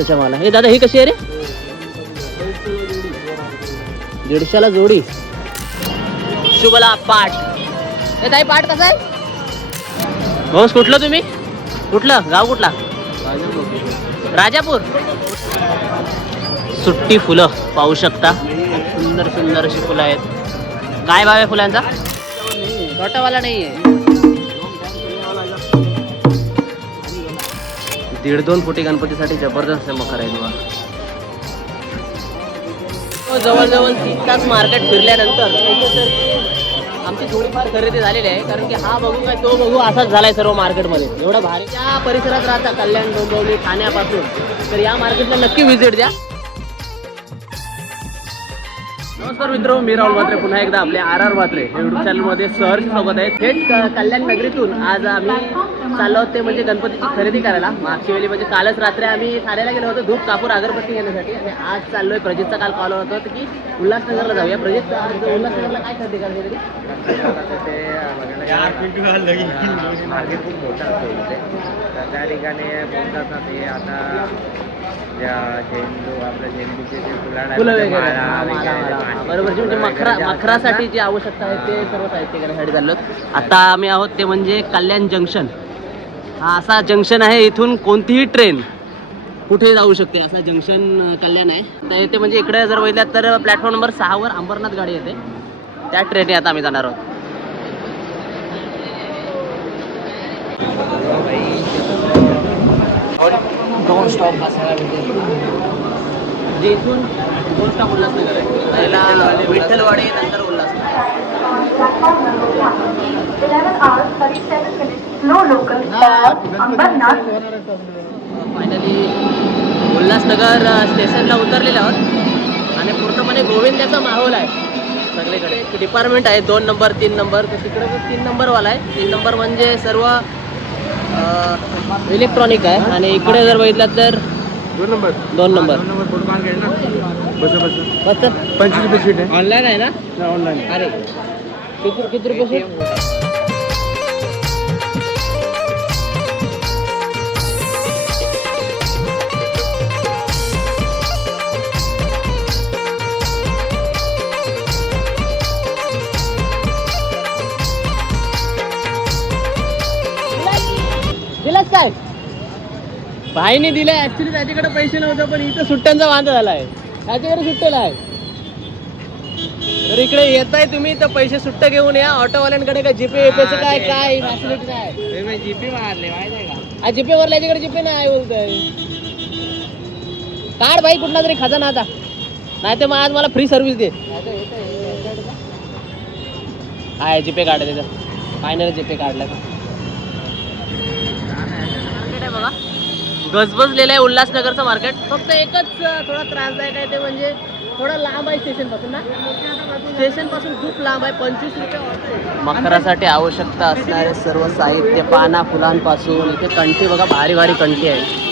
त्याच्या मला हे दादा ही कशी आहे रे? दीडशेला जोडी. शुभला पाठ. हे ताई पाठ कसा आहे? हो कुठलं तुम्ही? कुठलं? गाव कुठला? राजापूर. सुट्टी फुलं पाहू शकता. खूप सुंदर सुंदर अशी फुलं आहेत. काय भाव आहे फुलांचा. छोटावाला नाही आहे दीड दोन फुटी गणपतीसाठी जबरदस्त आहे मकर आहे बघा हो, जवळजवळ तीन तास मार्केट फिरल्यानंतर आमची थोडीफार खरेदी झालेली आहे कारण की हा बघू काय तो बघू असाच झालाय सर्व मार्केटमध्ये. एवढं भारी. या परिसरात राहता कल्याण डोंबिवली ठाण्यापासून तर या मार्केटला नक्की व्हिजिट द्या. नमस्कार मित्र मी राहुल म्हात्रे पुन्हा एकदा आपल्या आर आर या युट्यूब चॅनलमध्ये सहर्ष स्वागत आहे. थेट कल्याण नगरीतून आज आम्ही चाललो आहोत ते म्हणजे गणपतीची खरेदी करायला. मागची वेळी म्हणजे कालच रात्री आम्ही ठाण्याला गेलो होतो धूप कापूर अगरबत्ती घेण्यासाठी. आणि आज चाललोय प्रजितचा काल कॉल होता की उल्हासनगरला जाऊया. प्रजित आज उल्हासनगरला काय खरेदी करायची त्या ठिकाणी आता ज्या झेंडू आपल्या झेंडूचे जे फुलं वगैरे. हा, बरोबर जे म्हणजे मखरा मखरासाठी जी आवश्यकता आहे ते सर्व साहित्य घेण्यासाठी चाललो आता आम्ही आहोत ते म्हणजे कल्याण जंक्शन. हा असा जंक्शन आहे इथून कोणतीही ट्रेन कुठे जाऊ शकते असा जंक्शन अं, कल्याण आहे. तर इथे म्हणजे इकडे जर बघितलं तर प्लॅटफॉर्म नंबर सहावर अंबरनाथ गाडी येते. त्या ट्रेनने आता आम्ही जाणार आहोत. स्टॉप बसायला म्हणजे इथून दोन स्टॉप उल्हासनगर आहे पहिला विठ्ठलवाडी नंतर उल्हासनगर. फायनली उल्हासनगर स्टेशनला उतरलेले आहोत. आणि पूर्णपणे गोविंद्याचा माहोल आहे सगळीकडे. डिपार्टमेंट आहे दोन नंबर तीन नंबर तर तिकडे तीन नंबरवाला आहे तीन नंबर म्हणजे सर्व इलेक्ट्रॉनिक आहे. आणि इकडे जर बघितलं तर दोन नंबर. दोन नंबर. दोन नंबर फोटो काढ ना बस बस. बस. पंचवीस रुपये ऑनलाईन आहे. ना? ऑनलाईन अरे. किती किती रुपये भाईने दिलं ऍक्च्युली त्याच्याकडे पैसे नव्हते पण इथं सुट्ट्यांचा वांदा झालाय. त्याच्याकडे सुट्टेला आहे तर इकडे येत आहे तुम्ही तर पैसे सुट्ट घेऊन या. ऑटोवाल्यांकडे काय जीपे काय काय फॅसिलिटी काय? जीपी मारले आहे का? जीपे वरला याच्याकडे जीपे नाही बोलतोय. काढ भाई कुठला तरी खजाना आता. नाही तर मग आज मला फ्री सर्व्हिस दे. आहे जीपे काढ त्याचा. फायनल जीपे काढला बघा गजबजलेलं आहे उल्हासनगरचं मार्केट. फक्त एकच थोडा त्रासदायक आहे ते म्हणजे थोडं लांब आहे स्टेशनपासून ना. स्टेशनपासून खूप लांब आहे पंचवीस रुपये मकरासाठी आवश्यकता असणारे सर्व साहित्य पाना फुलांपासून. इथे कंठी बघा भारी भारी कंठी आहे.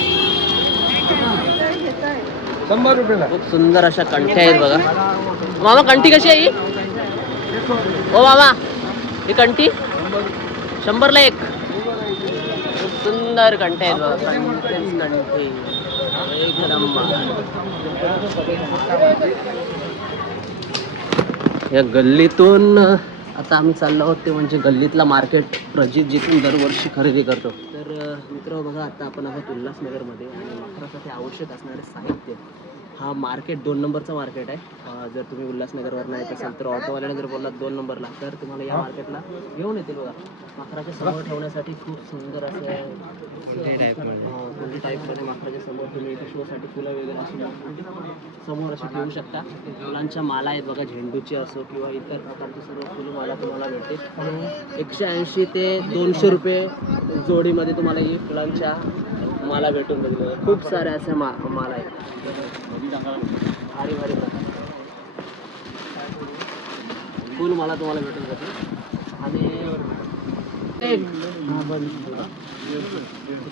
शंभर रुपयाला. खूप सुंदर अशा कंठ्या आहेत बघा. मामा कंठी कशी आहे ही? हो मामा ही कंठी? शंभरला एक. खूप सुंदर कंठ्या आहेत बघा. कंठीच एक नंबर या गल्लीतून आता आम्ही चाललो आहोत ते म्हणजे गल्लीतला मार्केट. प्रजित जिथून दरवर्षी खरेदी करतो. तर मित्र बघा आता आपण आहोत उल्हासनगरमध्ये आणि मकरासाठी आवश्यक असणारे साहित्य. हा मार्केट दोन नंबरचा मार्केट आहे. जर तुम्ही उल्हासनगरवरनं येत असाल तर ऑटोवाल्याने जर बोललात दोन नंबरला तर तुम्हाला या मार्केटला घेऊन येतील बघा. मकराच्या समोर ठेवण्यासाठी खूप सुंदर असं कोणती टाईपमध्ये मकराच्या समोर तुम्ही इथे शोसाठी फुलं वगैरे अशी समोर अशी ठेवू शकता. फुलांच्या माला आहेत बघा झेंडूची असो किंवा इतर प्रकारची सर्व फुलं माला तुम्हाला मिळते एकशे ऐंशी ते दोनशे रुपये जोडीमध्ये तुम्हाला ही फुलांच्या माला भेटून जाईल खूप साऱ्या अशा मा माला आहेत. भारी भारी. फुल माला तुम्हाला भेटून जातील. आणि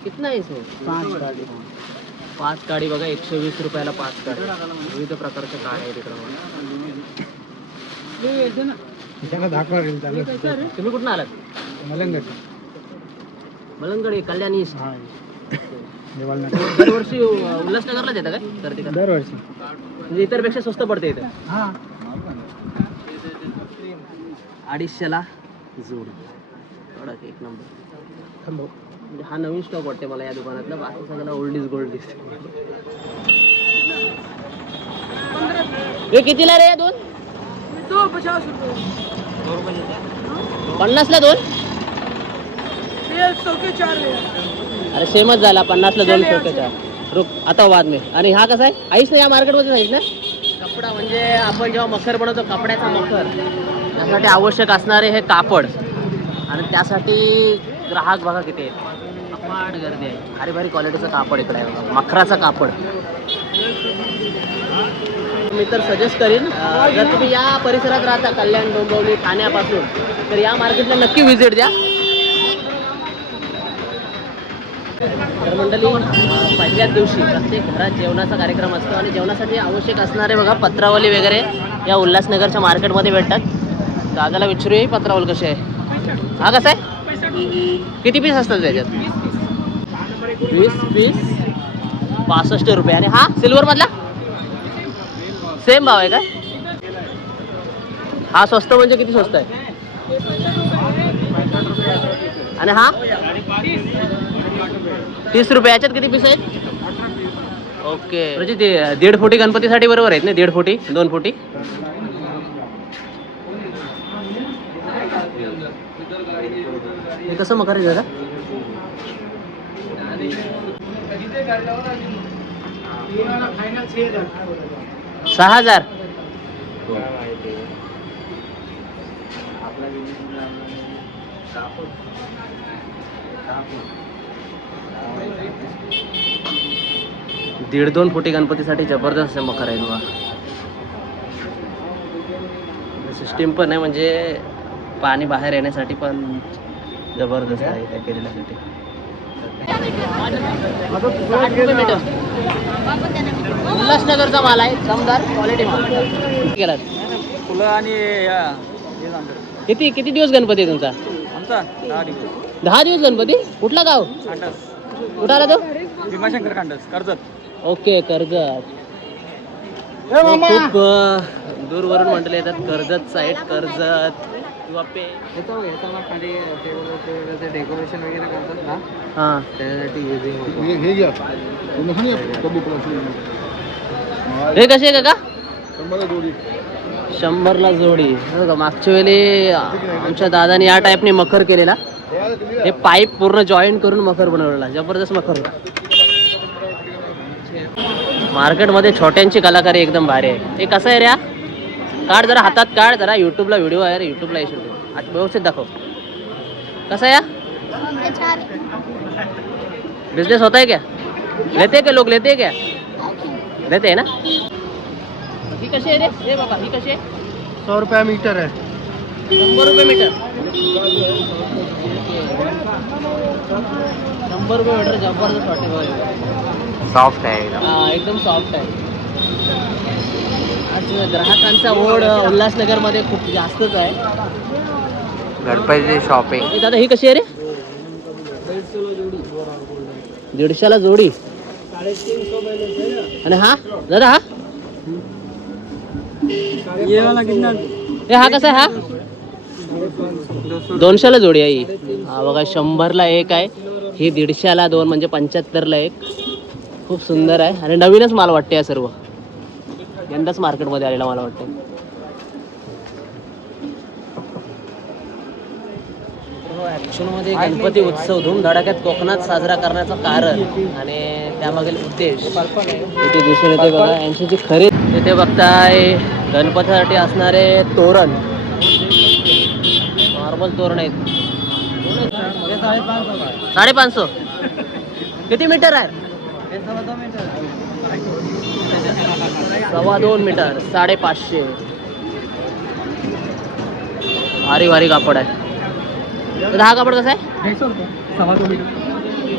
कितना आहे पाच गाडी. पाच गाडी बघा एकशे वीस रुपयाला पाच गाडी. विविध प्रकारच्या गाड्या आहेत चालू तुम्ही कुठून आलात? मलंगट मलंगड कल्याणी दरवर्षी उल्हासनगरलाच येतं काय? गर्दी करायला? दरवर्षी. म्हणजे इतरपेक्षा स्वस्त पडते इथं. हां. अडीचशेला. जोड. कडक एक नंबर. म्हणजे हा नवीन स्टॉक वाटते मला या दुकानातला. बाकी सगळं ओल्ड इज गोल्ड दिसते. हे कितीला रे दोन? पन्नासला दोन? अरे सेमच झाला. पन्नासला दोन शोकेचा रुक आता बाद में आणि हा कसा आहे? आईस ना या मार्केटमध्ये जाईल ना कपडा म्हणजे आपण जेव्हा मखर बनवतो कपड्याचा मखर. त्यासाठी आवश्यक असणारे हे कापड. आणि त्यासाठी ग्राहक बघा किती आहेत. अपाट गर्दी आहे. भारी भारी क्वालिटीचं कापड इकडे आहे बघा. मखराचा कापड. मी तर सजेस्ट करीन जर तुम्ही या परिसरात राहता कल्याण डोंबिवली ठाण्यापासून तर या मार्केटला नक्की व्हिजिट द्या. मंडळी पहिल्याच दिवशी प्रत्येक घरात जेवणाचा कार्यक्रम असतो आणि जेवणासाठी आवश्यक असणारे बघा पत्रावली वगैरे या उल्हासनगरच्या मार्केटमध्ये भेटतात. दादाला विचारूया पत्रावल कशी आहे? हा कसा आहे? किती पीस असतात त्याच्यात? वीस पीस. पासष्ट रुपये. आणि हा सिल्वर मधला सेम भाव आहे का? हा स्वस्त म्हणजे किती स्वस्त आहे? आणि हा? तीस रुपये. याच्यात किती पीस आहेत? ओके. म्हणजे ते दीड फुटी गणपतीसाठी बरोबर आहेत ना? दीड फुटी? दोन फुटी? हे कसं मग करायचं दादा? सहा हजार. दीड दोन फुटी गणपतीसाठी जबरदस्त मखर आहे सिस्टीम पण आहे म्हणजे पाणी बाहेर येण्यासाठी पण जबरदस्त आहे त्या केलेल्यासाठी. उल्हासनगरचा माल आहे दमदार क्वालिटी माल. गेलात फुलं आणि किती किती दिवस गणपती आहे तुमचा? आमचा दहा दिवस. दहा दिवस गणपती? कुठला गाव? खांडस. कुठं आला तो? भीमाशंकर खांडस कर्जत. ओके कर्जत. खूप अ, दूरवरून मंडळी येतात कर्जत साईड कर्जत. किंवा पे. डेकोरेशन वगैरे करतात ना हां. त्यासाठी युजिंग होतो. हे घ्या. हा कसे आहे काका? शंभरला जोडी. शंभरला जोडी. का मागच्या वेळी आमच्या दादाने या टाईपने मखर केलेला. हे पाईप पूर्ण जॉईंट करून मखर बनवलेला. जबरदस्त मखर. मार्केटमध्ये छोट्यांची कलाकारी एकदम भारी आहे. हे कसं आहे रे? काढ जरा हातात काढ. जरा यूट्यूबला व्हिडिओ आहे रे यूट्यूबला येशील आता व्यवस्थित दाखव. कसं आहे या बिझनेस होता है क्या? लेते क्या लोग लेते क्या? लेते हैं ना? ही कशी आहे रे? हे बाबा ही कशी आहे? सौ रुपया मीटर है शंभर रुपये मीटर. शंभर रुपये मीटर जबरदस्त वाटते बघा. सॉफ्ट आहे एकदम. हा, एकदम सॉफ्ट आहे. आज ग्राहकांचा ओढ उल्हासनगरमध्ये खूप जास्तच आहे. गणपती शॉपिंग दादा ही कशी आहे रे? दीडशेला जोडी. आणि हा? दादा हा? ए हा कसा आहे हा? दोनशेला जोडी आहे ही. हा बघा शंभरला एक आहे. ही दीडशेला दोन म्हणजे पंच्याहत्तरला एक. खूप सुंदर आहे. आणि नवीनच माल वाटते या सर्व. यंदाच मार्केटमध्ये आलेला मला वाटतं. ॲक्च्युअलमध्ये गणपती उत्सव धूमधडाक्यात कोकणात साजरा करण्याचं कारण आणि त्यामागील उद्देश. इथे दिसून येते बघा. यांची जी खरी तिथे बघताय गणपतीसाठी असणारे तोरण. नॉर्मल तोरण आहेत. साडेपाचशे. किती मीटर आहे? सव्वा दोन मीटर साडेपाचशे. भारी भारी कापड आहे. तर हा कापड कसा आहे?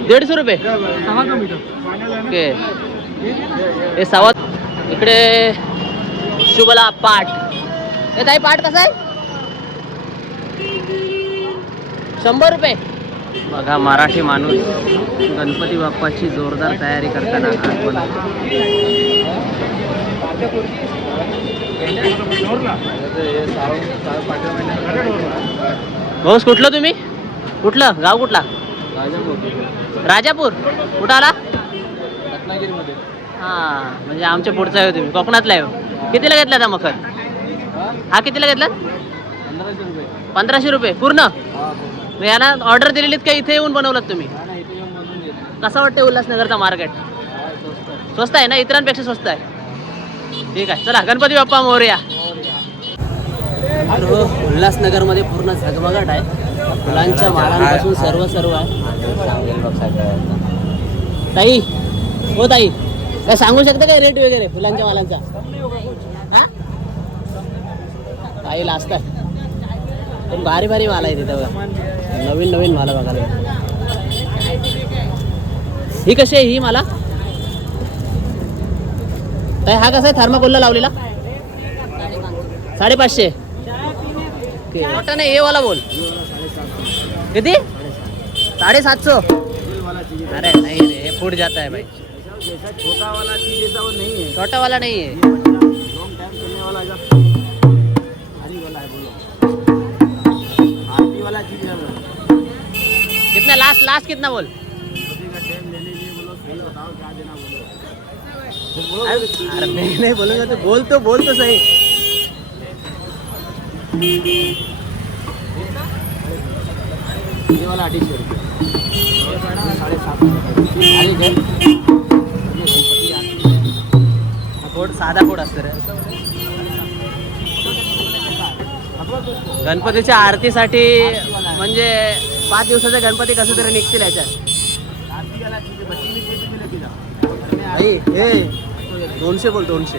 दीडशे रुपये. ओके हे सवा इकडे शुभला पाठ. हे ताई पाठ कसा आहे? शंभर रुपये. बघा मराठी माणूस गणपती बाप्पाची जोरदार तयारी करताना. भाऊस कुठलं तुम्ही? कुठलं? गाव कुठला? राजापूर. कुठं आला? हा म्हणजे आमच्या पुढचा आहे हो तुम्ही. कोकणातला आहे हो. कितीला घेतला आता मखर हा? कितीला घेतला? पंधराशे रुपये. पूर्ण? यांना ऑर्डर दिलेलीत का इथे येऊन बनवलात तुम्ही? कसं वाटतं उल्हासनगरचा मार्केट? स्वस्त आहे. ना? इतरांपेक्षा स्वस्त आहे. ठीक आहे. चला गणपती बाप्पा मोरया. हो, उल्हासनगरमध्ये पूर्ण झगमगाट आहे. फुलांच्या माळांपासून सर्व सर्व आहे. ताई. हो ताई. काय सांगू शकता काय रेट वगैरे फुलांच्या मालांचा? काही ताई लास्ट आहे. पण भारी भारी माल आहे तिथं बघा. नवीन नवीन माल बघायला ही कशी आहे ही मला? ताई हा कसा आहे? थर्माकोलला लावलेला? साडेपाचशे. मोठा नाही ए वाला बोल. किती? साडेसात अरे नाही रे हे फूट जात आहे भाई. छोटा वाला चीज़ ऐसा वो नहीं है। छोटा वाला नहीं है। लॉन्ग टाइम चलने वाला ऐसा भारी वाला है बोलो आरती वाला चीज़ है कितना लास्ट लास्ट कितना बोल? किसी का टाइम ले लीजिए बोलो सही बताओ क्या देना बोलो। अरे मैं नहीं बोलूँगा तो बोल तो बोल तो सही। ये वाला सौ रुपये। साढ़े सात रुपये। फोड साधा फोड असतो रे. गणपतीच्या आरतीसाठी म्हणजे पाच दिवसाचे गणपती कसं तरी निघतील याच्यात. आई हे दोनशे बोल दोनशे.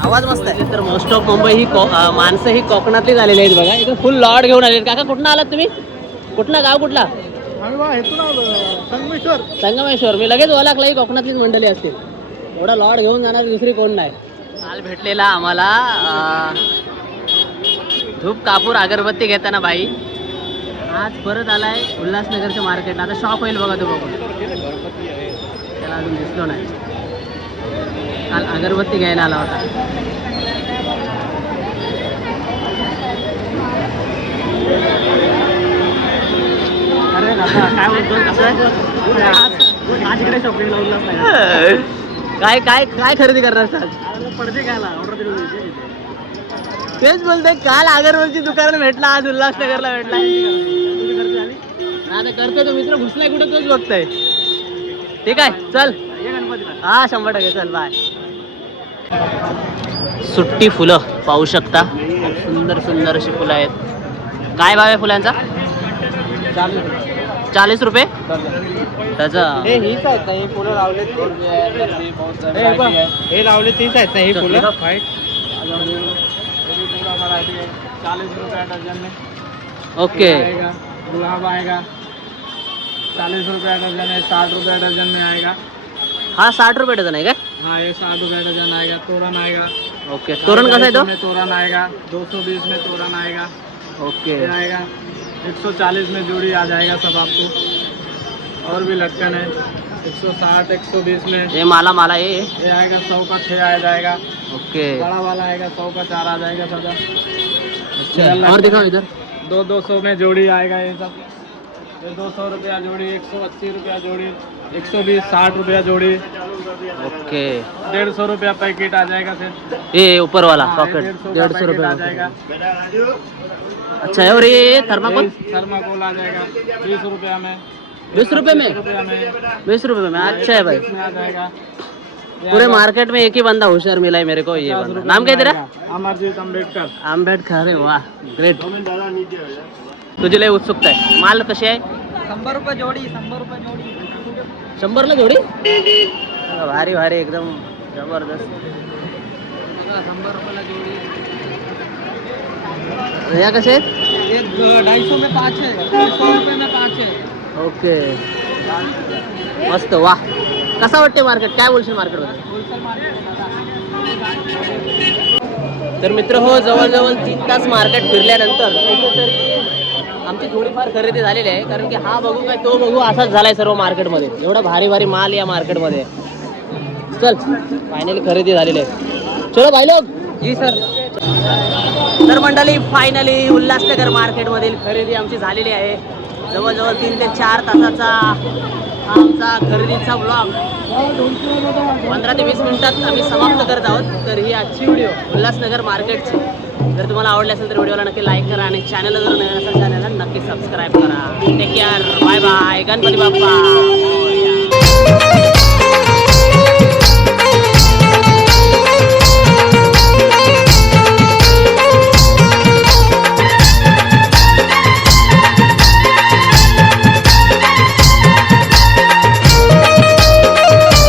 आवाज मस्त आहे. तर मोस्ट ऑफ मुंबई ही माणसं ही कोकणातली झालेली आहेत बघा. इथं फुल लॉट घेऊन आले काका कुठनं आलात तुम्ही? कुठला गाव कुठला? आम्ही बा हेतून आलो संगमेश्वर. संगमेश्वर. मी लगेच ओळखला ही कोकणातलीच मंडळी असतील. एवढा लॉट घेऊन जाणार दुसरी कोण नाही. काल भेटलेला आम्हाला धूप कापूर अगरबत्ती घेताना बाई. आज परत आलाय उल्हासनगरच्या मार्केटला आता शॉप होईल बघा तो बघून. त्याला अजून दिसलो नाही. काल अगरबत्ती घ्यायला आला होता. अरे दादा काय म्हणतो काय काय काय खरेदी करणार आज पडते घ्यायला ऑर्डर दिली तेच बोलते काल अगरबत्ती दुकान भेटला आज उल्हासनगरला भेटला. आता करतोय तो मित्र घुसलाय कुठे तोच बघताय. ठीक आहे चल. हा शंभर टक्के चल बाय सुट्टी फुलं पाहू शकता. सुंदर सुंदर अशी फुलं आहेत. काय भाव आहे फुलांचा? चाळीस रुपये? त्याचं हीच आहेत ना ही फुलं लावले हे लावले तीच आहेत ना ही फुलं. व्हाईट चालीस रुपये डजन में ओके. आएगा गुलाब आएगा. चालीस रुपये डजन है साठ रुपये डजन में आएगा. हा साठ रुपये आहे काय? हाँ ये साठ रुपये डजन आएगा तोरन आएगा. ओके तोरण कसं तो? में तोरन आएगा दो सौ बीस में तोरन आएगा. ओके. आएगा एक सौ चालीस में जोड़ी आ जाएगा सब आपको। और भी लटकन है। एक सौ साठ एक सौ बीस में। हे माला माला ये ये? आएगा सौ का छः आ जाएगा। ओके। बड़ा वाला आएगा सौ का चार आ जाएगा सदा। अच्छा। और दिखाओ इधर। दो दो सौ में जोड़ी आएगा ये सब। ये दो सौ रुपया जोड़ी एक सौ अस्सी रुपया जोड़ी एक सौ बीस साठ रुपया जोड़ी। ओके। डेढ़ सौ रुपया पैकेट आ जाएगा फिर। ये ऊपर वाला हाँ, पॉकेट डेढ़ सौ रुपया आ जाएगा। अच्छा है और ये थर्माकोल? थर्माकोल आ जाएगा। बीस रुपया में बीस रुपए में? बीस रुपए में? अच्छा है भाई। इसमें आ जाएगा। ये पूरे मार्केट में एक ही बंदा होशियार मिला है मेरे को ये बंदा। नाम क्या है तेरा? अमरजीत अंबेडकर आंबेडकर अरे वाह ग्रेट तुझी लय उत्सुकता है। माल कशी आहे? शंभर रुपये जोड़ी शंभर रुपये जोड़ी। शंभरला जोडी? भारी भारी एकदम ज़बरदस्त। शंभर रुपयाला जोड़ी। ह्या कसे? एक ढाई सौ में पाँच है सौ रुपये में पाँच है। ओके. मस्त वा कसा वाटते मार्केट काय बोलशील मार्केटमध्ये? होलसेल मार्केट तर मित्र हो जवळजवळ तीन तास मार्केट फिरल्यानंतर आमची थोडीफार खरेदी झालेली आहे. कारण की हा बघू काय तो बघू असाच झालाय सर्व मार्केटमध्ये एवढा भारी भारी माल या मार्केटमध्ये चल फायनली खरेदी झालेली आहे. चलो भाई लोग जी सर तर मंडळी फायनली उल्हासनगर मार्केटमधील खरेदी आमची झालेली आहे. जवळजवळ तीन ते चार तासाचा आमचा खरेदीचा ब्लॉग पंधरा ते वीस मिनिटात आम्ही समाप्त करत आहोत. तर ही आजची व्हिडिओ उल्हासनगर मार्केटची. जर तुम्हाला आवडली असेल तर व्हिडिओला नक्की लाईक करा आणि चॅनलला जर नवीन असेल चॅनलला नक्की सबस्क्राईब करा. Take care bye bye Ganpati Bappa.